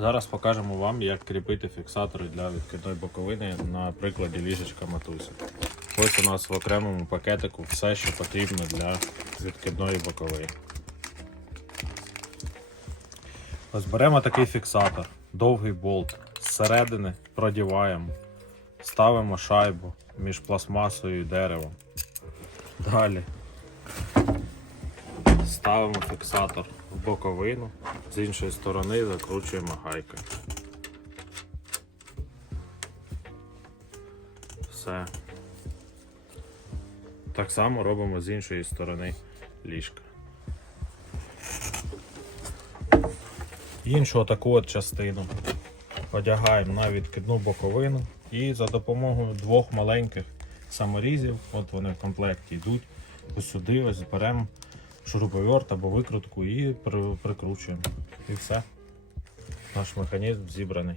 Зараз покажемо вам, як кріпити фіксатори для відкидної боковини на прикладі ліжечка матуся. Ось у нас в окремому пакетику все, що потрібно для відкидної боковини. Ось беремо такий фіксатор, довгий болт, зсередини продіваємо, ставимо шайбу між пластмасою і деревом. Далі ставимо фіксатор в боковину, з іншої сторони закручуємо гайкою. Все. Так само робимо з іншої сторони ліжка. Іншу таку от частину одягаємо на відкидну боковину і за допомогою двох маленьких саморізів, от вони в комплекті йдуть, ось сюди ось беремо шуруповерт або викрутку і прикручуємо. І все. Наш механізм зібраний.